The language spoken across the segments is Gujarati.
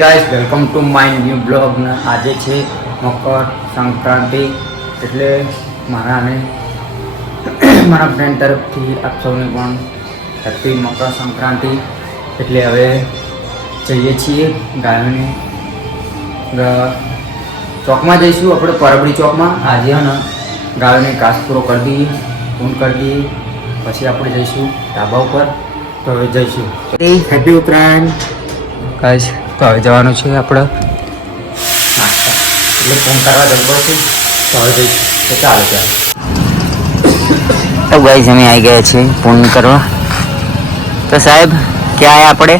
Guys welcome to my new blog ને આજે છે મકર સંક્રાંતિ એટલે મારા ફ્રેન્ડ તરફથી આપ સૌને પણ હેપી મકર સંક્રાંતિ। એટલે હવે જઈએ છીએ ગાયોને ચોકમાં જઈશું આપણે પરબડી ચોકમાં। આજે ને ગાયોને ઘાસ પૂરો કરી દઈએ ઊન કરી દઈએ પછી આપણે જઈશું ધાબા ઉપર। તો હવે જઈશું હેપી ઉત્તરાયણ ગાઈસ। તો હવે જવાનું છે આપણે નાસ્તા એટલે ફોન કરવા જવું પડશે। તો હવે જઈશું તો ચાલો ત્યારે। तो गाइस हमें आई गए छे फोन करवा। तो साहब क्या है આપણે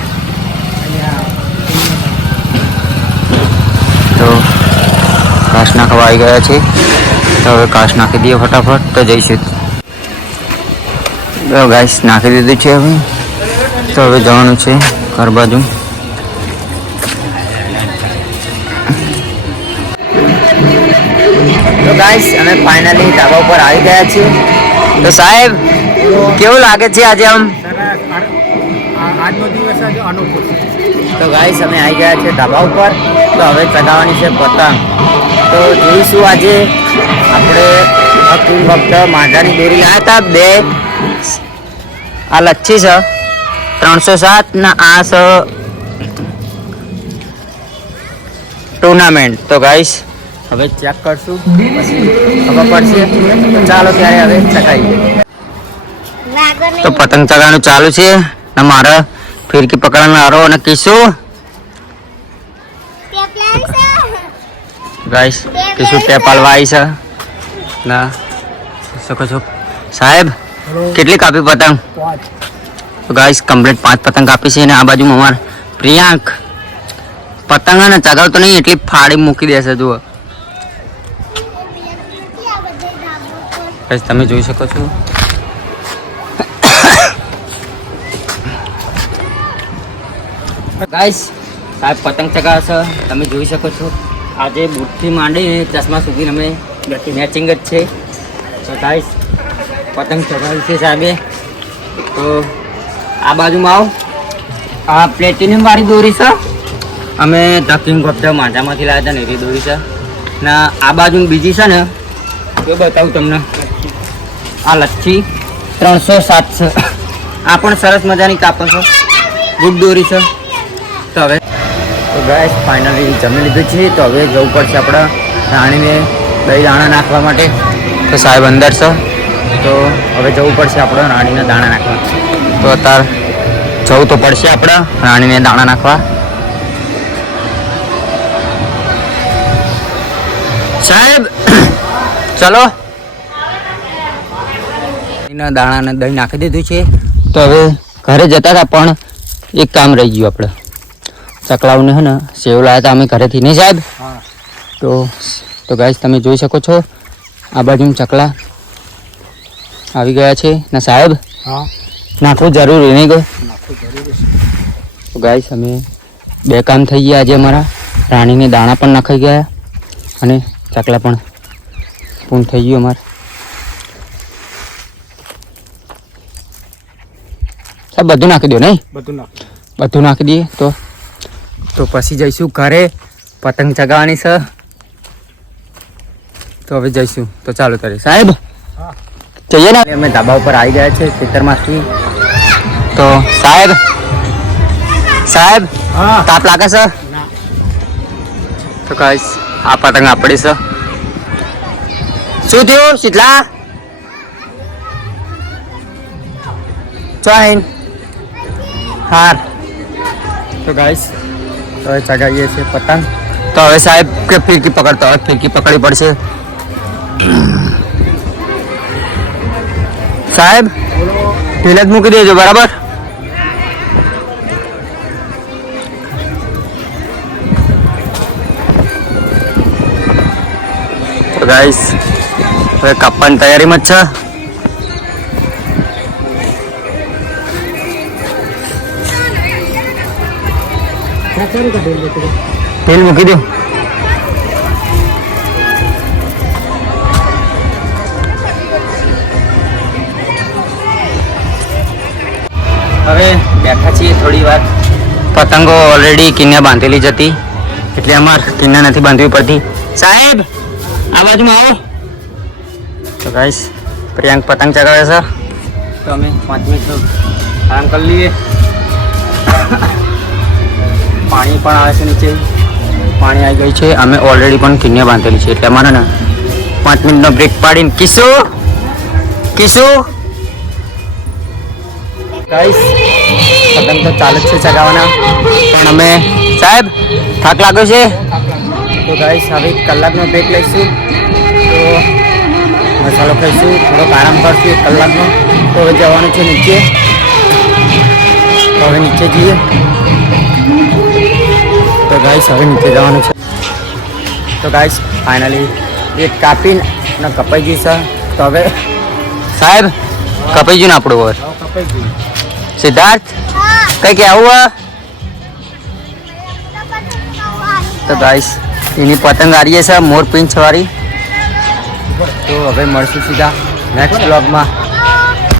તો ઘાસ નાખવા આવી ગયા છે। તો હવે ઘાસ નાખી દઈએ ફટાફટ તો જઈશું। તો ગાઈસ નાખી દીધું છે હવે। તો હવે જવાનું છે ઘર બાજુ। तो गाइस हमें फाइनली ढाबा पर आ गया छे। तो साहेब केवं लागे छे आज हम આજનો દિવસ આજે અનોખો છે। तो गाइस हमें आई गया छे ढाबा पर। तो हवे चगावવાની છે પતંગ। તો જોઈશું આજે આપણે વખત માંજાની દોરી લાયા હતા બે આ લચ્છી છે 307 ના આ છે ટુર્નામેન્ટ। તો ગાઈસ હવે ચેક કરશું પછી ખબર પડશે। તો ચાલો ત્યારે હવે ચગાવીએ। તો પતંગ ચગાવવાનું ચાલુ છે ને મારે ફિરકી પકડવાનો આરો અને કિસ્સુ ગાઈસ કિસ્સુ ટેપ આલવા આવી છે ના શકો છો સાહેબ કેટલી કાપી પતંગ? તો ગાઈસ કમ્પ્લીટ 5 પતંગ કાપી છે અને આ બાજુ અમાર પ્રિયાંક પતંગ ને ચગાવતો નહીં એટલી ફાડી મૂકી દેશે। જુઓ ગાઈસ તમે જોઈ શકો છો। ગાઈસ સાહેબ પતંગ ચગાવશે તમે જોઈ શકો છો। આજે બૂટથી માંડીને ચશ્મા સુધી અમે મેચિંગ જ છે। તો ગાઈસ પતંગ ચગાવી છે સાહેબે। તો આ બાજુમાં આવો આ પ્લેટિનિયમ વાળી દોરી છે અમે ધકીંગ ગોપતા માંજામાંથી લાવ્યા હતા ને એવી દોરી છે ને આ બાજુ બીજી છે ને એ બતાવું તમને આ લચ્છી 307 છે આ પણ સરસ મજાની કાપડ છે ગુડ દોરી છે। તો હવે તો ગાઈસ ફાઇનલી જમી લીધું છે। તો હવે જવું પડશે આપણે રાણીને દહીં દાણા નાખવા માટે। તો સાહેબ અંદર છે તો હવે જવું પડશે આપણે રાણીને દાણા નાખવા। તો અત્યારે જવું તો પડશે આપણે રાણીને દાણા નાખવા। સાહેબ ચલો દાણાને દહીં નાખી દીધું છે। તો હવે ઘરે જતા હતા પણ એક કામ રહી ગયું આપણે ચકલાઓને હે ને સેવ લાવ્યા હતા અમે ઘરેથી નહીં સાહેબ? તો ગાઈસ તમે જોઈ શકો છો આ બાજુ ચકલા આવી ગયા છે ને સાહેબ નાખવું જરૂરી નહીં ગયું? તો ગાઈસ અમે બે કામ થઈ ગયા આજે અમારા। રાણીને દાણા પણ નાખાઈ ગયા અને ચકલા પણ પૂર્ણ થઈ ગયું અમારે। સાહેબ બધું નાખી દો નહીં? બધું નાખી દઈએ તો પછી જઈશું ઘરે પતંગ ચગાવવાની છે। તો હવે જઈશું તો ચાલો તારે સાહેબ જઈએ ને। અમે ધાબા ઉપર આવી ગયા છે ખેતરમાંથી। તો સાહેબ તાપ લાગે છે? તો ગાઈસ આ પતંગ આપણી છે। શું થયું શીતલા ચોઈન હાર? તો ગાઈસ હવે ચગાવીએ છીએ પતંગ। તો હવે સાહેબ કે ફિરકી પકડતો હવે ફિરકી પકડવી પડશે। સાહેબ ઢીલે જ મૂકી દેજો બરાબર? તો ગાઈસ હવે કાપવાની તૈયારીમાં જ છે। તેલ મૂકી દો। હવે બેઠા છીએ થોડી વાર પતંગો ઓલરેડી કિન્યા બાંધેલી જ હતી એટલે અમારે કિન્યા નથી બાંધવી પડતી. સાહેબ આ બાજુમાં આવો. તો ગાઈસ પ્રિયાંક પતંગ ચગાવે છે તો અમે 5 મિનિટ આરામ કરી લઈએ. પાણી પણ આવે છે નીચે, પાણી આવી ગઈ છે. અમે ઓલરેડી પણ કિન્યા બાંધેલી છે એટલે અમારે ને 5 મિનિટનો બ્રેક પાડીને કિસ્સો ગાઈસ પતંગ તો ચાલુ જ છે ચગાવવાના પણ અમે સાહેબ થાક લાગ્યો છે તો ગાઈસ હવે કલાકનો બ્રેક લઈશું તો મસાલો ખાઈશું, થોડોક આરામ કરશું 1 કલાકનો. તો હવે જવાનું છે નીચે. તો હવે નીચે જઈએ. તો ગાઈસ હવે નીચે જવાનું છે. તો ગાઈસ ફાઇનલી એક કાપીને કપાઈ ગયું છે. તો હવે સાહેબ કપાઈ ગયું ને આપણું ઓવર. કપાઈ ગયું. સિદ્ધાર્થ કઈ કે આવું તો ગાઈસ એની પતંગ આરીએ છે મોર પીંછ વાળી. તો હવે મળશું સીધા નેક્સ્ટ બ્લોગમાં.